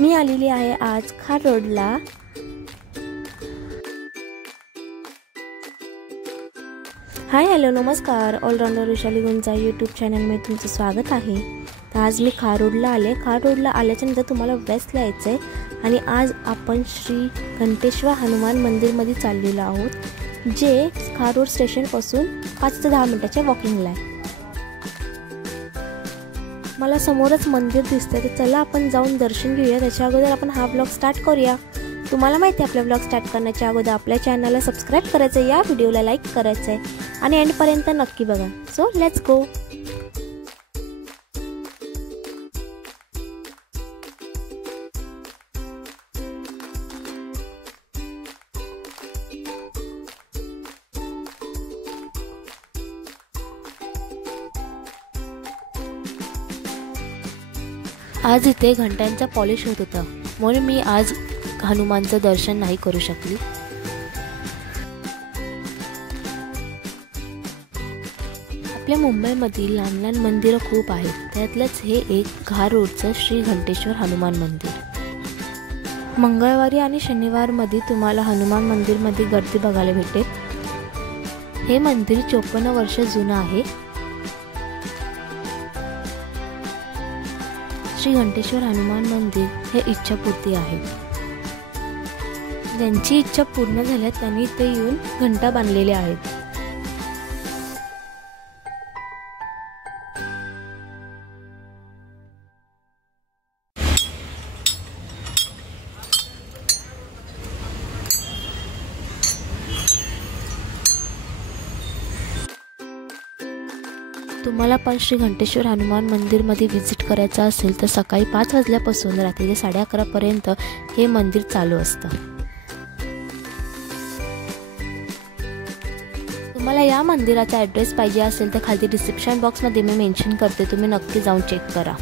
मी आलेली आहे आज खार रोडला। हाय हॅलो नमस्कार, ऑलराउंडर वैशाली गुंजा यूट्यूब चॅनल मध्ये तुमचं स्वागत आहे। तर आज मी खार रोडला आले। खार रोडला आल्याच्या नंतर तुम्हाला वेस्टला यायचं आहे आणि आज आपण श्री घंटेश्वर हनुमान मंदिर मध्ये चाललेलो आहोत, जे खार रोड स्टेशन पासून 5 ते 10 मिनिटाच्या वॉकिंगला आहे। मला समोरच मंदिर दिसतंय, तर चला आपण जाऊन दर्शन घेऊया। त्याच्या अगोदर आपण हा ब्लॉग स्टार्ट करूया। तुम्हाला माहिती आहे आपला ब्लॉग स्टार्ट करण्याच्या अगोदर आपल्या चॅनलला सबस्क्राइब करायचं, या व्हिडिओला लाईक करायचं आहे आणि एंड पर्यंत नक्की बघा। So let's go. आज इथे घंटांचा पॉलिश होत होता, म्हणून मी आज हनुमानचं दर्शन नाही करू शकली। आपल्या मुंबईमधील लहान लहान मंदिरं खूप आहेत, त्यातलंच हे एक खार रोडचं श्री घंटेश्वर हनुमान मंदिर। मंगळवारी आणि शनिवारमध्ये तुम्हाला हनुमान मंदिरमध्ये गर्दी बघायला भेटेल। हे मंदिर 54 वर्ष जुनं आहे। श्री घंटेश्वर हनुमान मंदिर हे इच्छापूर्ती आहे। ज्यांची इच्छा पूर्ण झाल्या त्यांनी इथे येऊन घंटा बांधलेल्या आहेत। तुम्हाला पण श्री घंटेश्वर हनुमान मंदिर मध्ये विजिट करायचं असेल तर सकाळी 5 वाजल्यापासून रात्री 11:30 पर्यंत हे मंदिर चालू असतं। तुम्हाला या मंदिराचा ॲड्रेस पाहिजे असेल तर खाली डिस्क्रिप्शन बॉक्स मध्ये मी मेन्शन करते, तुम्ही नक्की जाऊन चेक करा।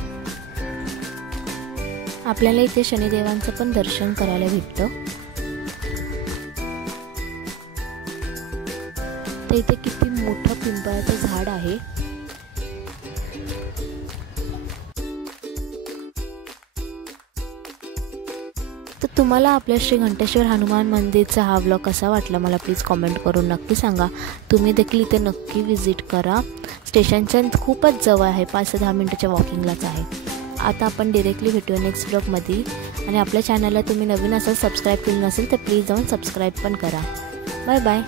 आपल्याला इथे शनिदेवांचं पण दर्शन करायला भेटतं। तर इथे किती मोठं पिंपळाचं झाड आहे। तर तुम्हाला आपल्या श्री घंटेश्वर हनुमान मंदिरचा हा व्लॉग कसा वाटला मला प्लीज कमेंट करून नक्की सांगा। तुम्ही देखील इथे नक्की विजिट करा। स्टेशनच्या खूपच जवळ आहे, 5 ते 10 मिनिटाच्या वॉकिंगलाच आहे। आता आपण डायरेक्टली भेटूया नेक्स्ट व्लॉगमध्ये। आणि आपल्या चॅनलला तुम्ही नवीन असाल, सबस्क्राईब केलं नसेल तर प्लीज जाऊन सबस्क्राईब पण करा। Bye bye.